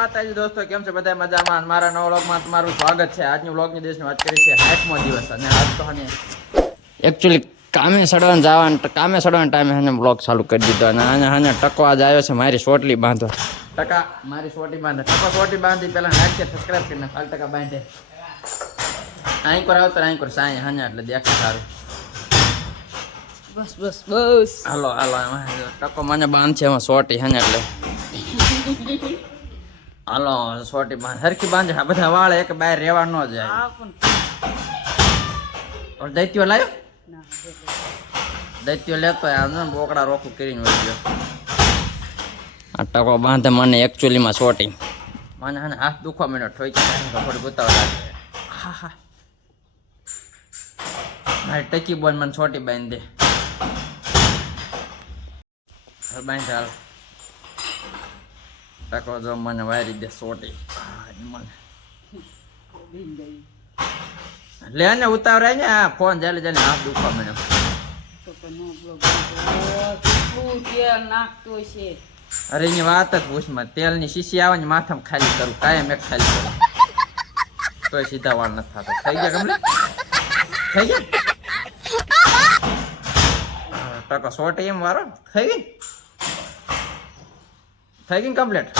માતાજી દોસ્તો, કેમ છે બધા મજામાં? મારા નવા વ્લોગમાં તમારું સ્વાગત છે. આજની વ્લોગની દિવસની વાત કરી છે 60મો દિવસ, અને આજ તો અને એકચ્યુઅલી કામે સડવાનું ટાઈમે એને વ્લોગ ચાલુ કરી દીધો, અને આને ટકો આજ આવ્યો છે મારી સોટલી બાંધવા. ટકા મારી સોટી બાંધે, ટકો સોટી બાંધી પહેલા લાઈક છે સબસ્ક્રાઈબ કરીને 5 ટકા બાંધે. અહીં પર આવતો અહીં પર સાંય હાને એટલે દેખે સારું. બસ હાલો ટકો મને બાંધ છે એમાં સોટી હાને એટલે હાલો સોટી બાંધ હરખી બાંધે. આ બધા વાળ એક બહાર રહેવા ન જાય. દૈત્યો લાવ્યો, દૈત્યો લેતો આમ બોકડા રોખું કરીને વળી ગયો. આ ટકો બાંધે મને એકચ્યુઅલીમાં સોટી મને હાને હાથ દુખવા માંડ્યો, ઠોકી થોડી ગુતાવા લાગે. હા મારી ટકી બોલ મને સોટી બાંધી દે. બાંધ હાલ ટકો જો મને વારી દે સોટી. લે ને ઉતાવરાય ને આ ફોન જાલે જાલે હાથ દુખવા મને. અરે એની વાત જ પૂછમાં. તેલની શીશી આવે ને માથામાં ખાલી કરું, કાયમ એક ખાલી કરું તોય સીધા વાળ નથી થતા. થઈ ગયા કમલે? થઈ ગયા ટકો સોટી એમ વારો થઈ ગઈ? થઈ ગઈ કમ્પ્લીટ?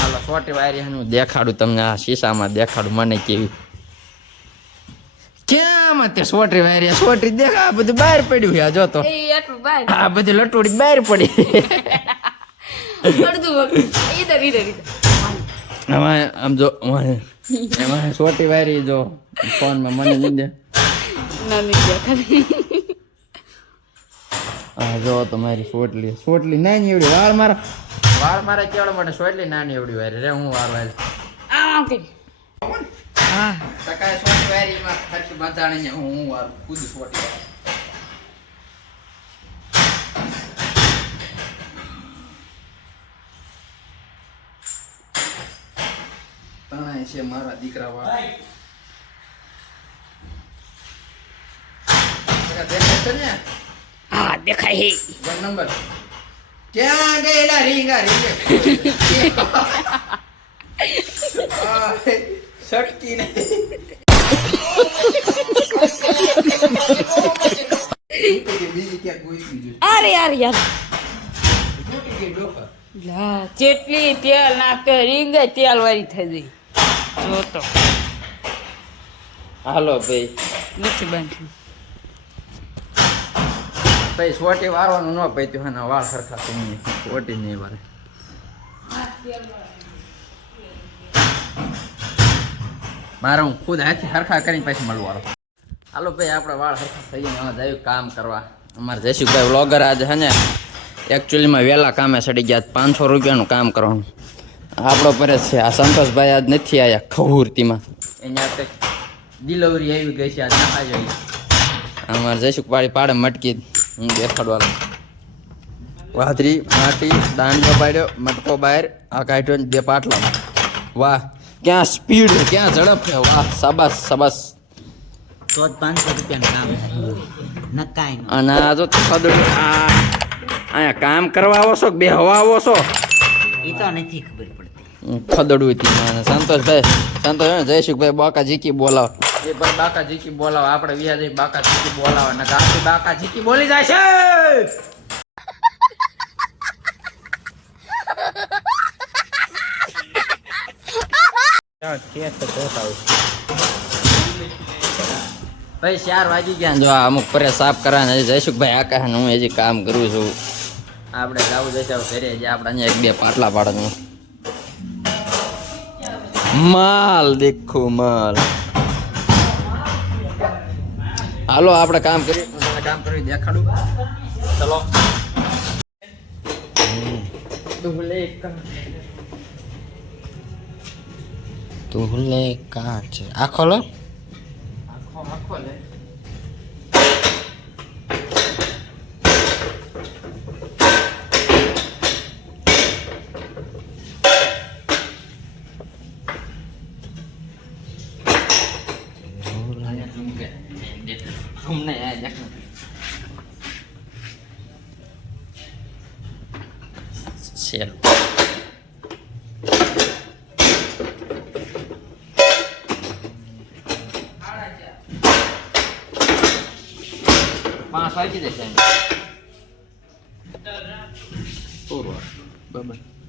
હાલો સોટી વાયરી હું દેખાડું તમને, આ શીશામાં દેખાડું મને કેવી. ક્યાં તે સોટી વાયરી? સોટી દેખા આ બધું બહાર પડ્યું છે. જો તો આ બધી લટોડી બહાર પડી. આમ જો એમાં સોટી વાયરી જો ફોનમાં મને નહીં દે. હા જો તમારી સોટલી નાની એવડી વાળ મારા કેવડા માટે સોટલી નાની એવડી વાયરી રે. હું વાળ વાયરી હા ટકાય સોટી વાયરીમાં ખર્ચ બાંધાણી ને હું વાળ ખુદ સોટી તણાય છે મારા દીકરા વાળ. દેખાય છે ને? હા દેખાય હે. નંબર ક્યાં ગયેલા રીંગા શક્તિ અરે યાર જેટલી તેલ નાખે રીંગ તેલ વાળી થઈ ગઈ. જો તો હાલો ભાઈ નથી બાંધ્યું ભાઈ સોટી વારવાનું ન પૈતું હા વાળ સરખા સોટી નહીં વારે. મારે હું ખુદ હાથથી સરખા કરીને પછી મળવાનો. હાલો ભાઈ આપણે વાળ સરખા થઈ ગયા, એમાં જયું કામ કરવા. અમારે જયશુભાઈ વ્લોગર આજે છે ને એકચ્યુઅલીમાં વહેલા કામે ચડી ગયા. 500 રૂપિયાનું કામ કરવાનું. આપણો પરેશ છે. આ સંતોષભાઈ આજ નથી આવ્યા ખહુરતીમાં, એની આપણે ડિલિવરી આવી ગઈ છે આજ ના જોઈએ. અમારે જયશુભાઈ પાડે મટકી હું દેખાડવા વાદરી માટી દાંડિયો પાડ્યો મટકો બહાર આ કાઢ્યો ને 2 પાટલા. વાહ ક્યાં સ્પીડ, ક્યાં ઝડપ છે. વાહ શાબાશ શાબાશ. 500 રૂપિયાનું કામ નકાય. અને આ જો અહીંયા કામ કરવા આવો છો બે હવા આવો છો એ તો નથી ખબર પડતી. ખદડું હતી મને સંતોષ જયશુભાઈ બાકા જીકી બોલાવ. એ ભાઈ બાકા જીકી બોલાવ. આપણે વ્યા જઈ બાકા જીકી બોલાવા ને ગાડી બાકા જીકી બોલી જાય છે. ભાઈ 4 વાગી ગયા. જો અમુક પરે સાફ કરવાના જયશુભાઈ આકા હું હજી કામ કરું છું. આપણે જવું જશે ઘરે જે આપણે અહીંયા 1-2 પાટલા પાડવાનું. માલ દેખો માલ. હાલો આપણે કામ કરી દેખાડું. ચલો તુલે કાચ આખો લો આખો લે. ઘૂમને દેખ સેલ 5 વાગી જશે પૂરું બરાબર